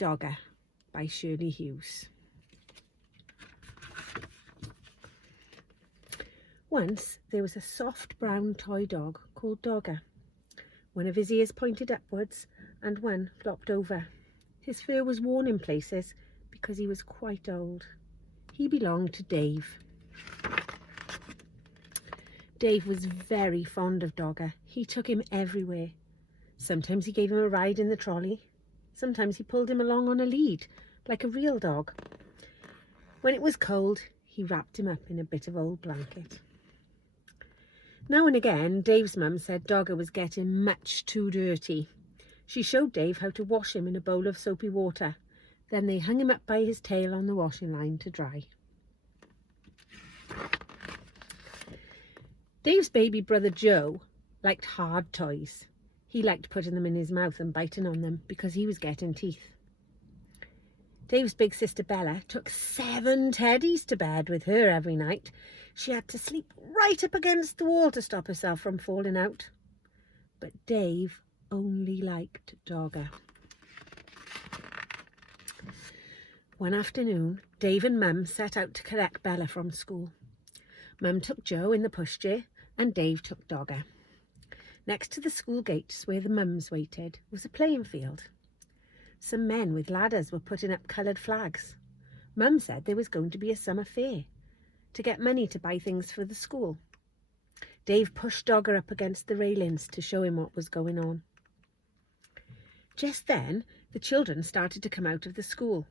Dogger by Shirley Hughes. Once there was a soft brown toy dog called Dogger. One of his ears pointed upwards and one flopped over. His fur was worn in places because he was quite old. He belonged to Dave. Dave was very fond of Dogger. He took him everywhere. Sometimes he gave him a ride in the trolley. Sometimes he pulled him along on a lead, like a real dog. When it was cold, he wrapped him up in a bit of old blanket. Now and again, Dave's mum said Dogger was getting much too dirty. She showed Dave how to wash him in a bowl of soapy water. Then they hung him up by his tail on the washing line to dry. Dave's baby brother Joe liked hard toys. He liked putting them in his mouth and biting on them because he was getting teeth. Dave's big sister Bella took 7 teddies to bed with her every night. She had to sleep right up against the wall to stop herself from falling out. But Dave only liked Dogger. One afternoon, Dave and Mum set out to collect Bella from school. Mum took Joe in the pushchair and Dave took Dogger. Next to the school gates where the mums waited was a playing field. Some men with ladders were putting up coloured flags. Mum said there was going to be a summer fair to get money to buy things for the school. Dave pushed Dogger up against the railings to show him what was going on. Just then, the children started to come out of the school.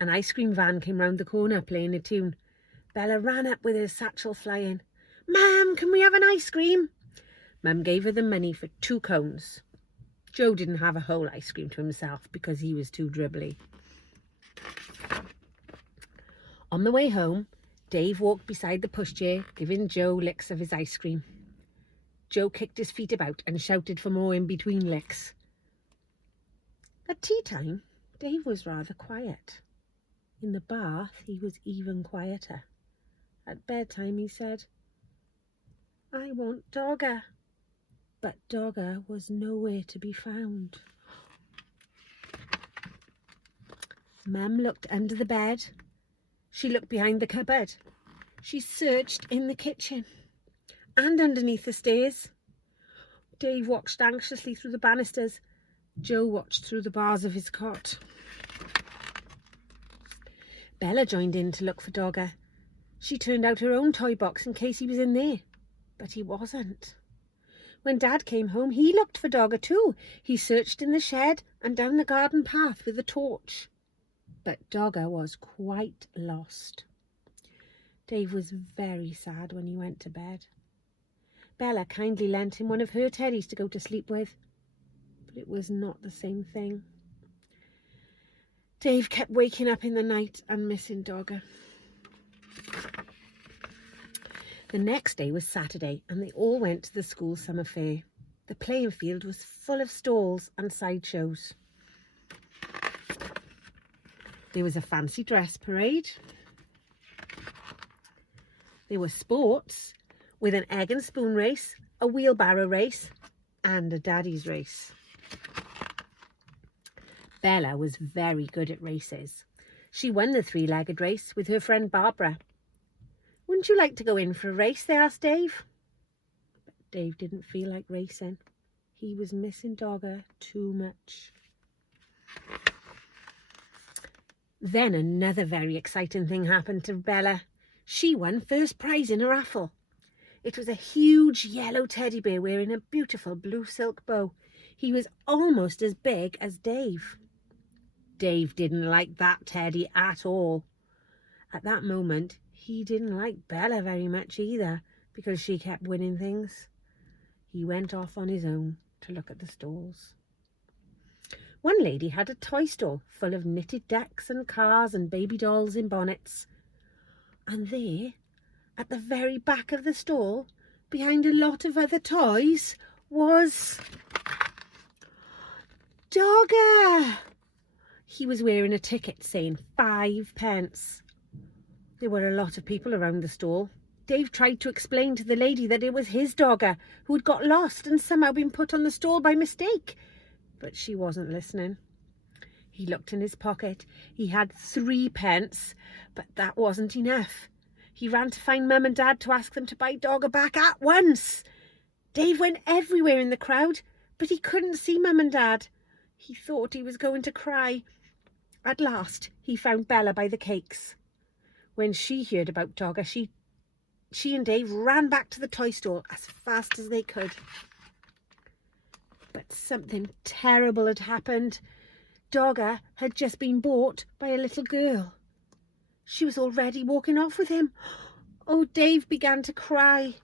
An ice cream van came round the corner playing a tune. Bella ran up with her satchel flying. "Mum, can we have an ice cream?" Mum gave her the money for 2 cones. Joe didn't have a whole ice cream to himself because he was too dribbly. On the way home, Dave walked beside the pushchair, giving Joe licks of his ice cream. Joe kicked his feet about and shouted for more in between licks. At tea time, Dave was rather quiet. In the bath, he was even quieter. At bedtime, he said, "I want Dogger." But Dogger was nowhere to be found. Mum looked under the bed. She looked behind the cupboard. She searched in the kitchen and underneath the stairs. Dave watched anxiously through the banisters. Joe watched through the bars of his cot. Bella joined in to look for Dogger. She turned out her own toy box in case he was in there, but he wasn't. When Dad came home, he looked for Dogger too. He searched in the shed and down the garden path with a torch. But Dogger was quite lost. Dave was very sad when he went to bed. Bella kindly lent him one of her teddies to go to sleep with, but it was not the same thing. Dave kept waking up in the night and missing Dogger. The next day was Saturday and they all went to the school summer fair. The playing field was full of stalls and sideshows. There was a fancy dress parade. There were sports with an egg and spoon race, a wheelbarrow race and a daddy's race. Bella was very good at races. She won the 3-legged race with her friend Barbara. "Wouldn't you like to go in for a race?" they asked Dave. But Dave didn't feel like racing. He was missing Dogger too much. Then another very exciting thing happened to Bella. She won first prize in a raffle. It was a huge yellow teddy bear wearing a beautiful blue silk bow. He was almost as big as Dave. Dave didn't like that teddy at all. At that moment, he didn't like Bella very much either because she kept winning things. He went off on his own to look at the stalls. One lady had a toy stall full of knitted ducks and cars and baby dolls in bonnets. And there, at the very back of the stall, behind a lot of other toys, was Dogger. He was wearing a ticket saying 5 pence. There were a lot of people around the stall. Dave tried to explain to the lady that it was his Dogger who had got lost and somehow been put on the stall by mistake. But she wasn't listening. He looked in his pocket. He had 3 pence, but that wasn't enough. He ran to find Mum and Dad to ask them to buy Dogger back at once. Dave went everywhere in the crowd, but he couldn't see Mum and Dad. He thought he was going to cry. At last, he found Bella by the cakes. When she heard about Dogger, she and Dave ran back to the toy store as fast as they could. But something terrible had happened. Dogger had just been bought by a little girl. She was already walking off with him. Oh, Dave began to cry.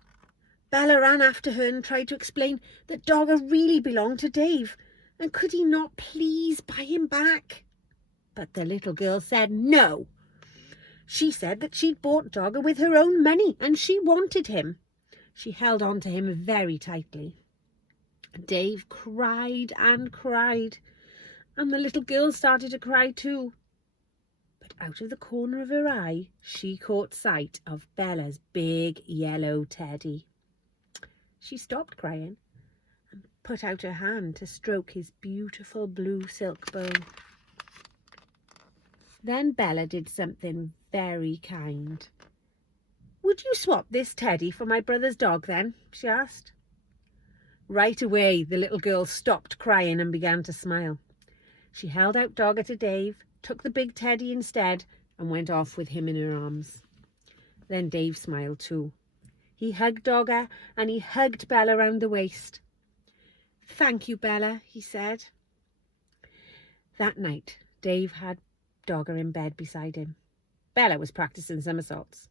Bella ran after her and tried to explain that Dogger really belonged to Dave, and could he not please buy him back? But the little girl said no. She said that she'd bought Dogger with her own money and she wanted him. She held on to him very tightly. Dave cried and cried, and the little girl started to cry too. But out of the corner of her eye, she caught sight of Bella's big yellow teddy. She stopped crying and put out her hand to stroke his beautiful blue silk bow. Then Bella did something very kind. "Would you swap this teddy for my brother's dog then?" she asked. Right away, the little girl stopped crying and began to smile. She held out Dogger to Dave, took the big teddy instead, and went off with him in her arms. Then Dave smiled too. He hugged Dogger and he hugged Bella round the waist. "Thank you, Bella," he said. That night, Dave had Dogger in bed beside him. Bella was practicing somersaults.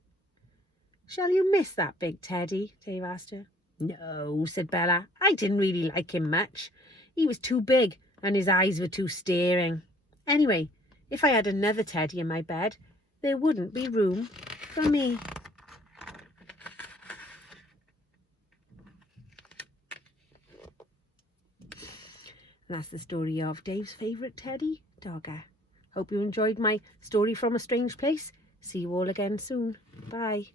"Shall you miss that big teddy?" Dave asked her. "No," said Bella. "I didn't really like him much. He was too big and his eyes were too staring. Anyway, if I had another teddy in my bed, there wouldn't be room for me." And that's the story of Dave's favourite teddy, Dogger. Hope you enjoyed my story from a strange place. See you all again soon. Bye.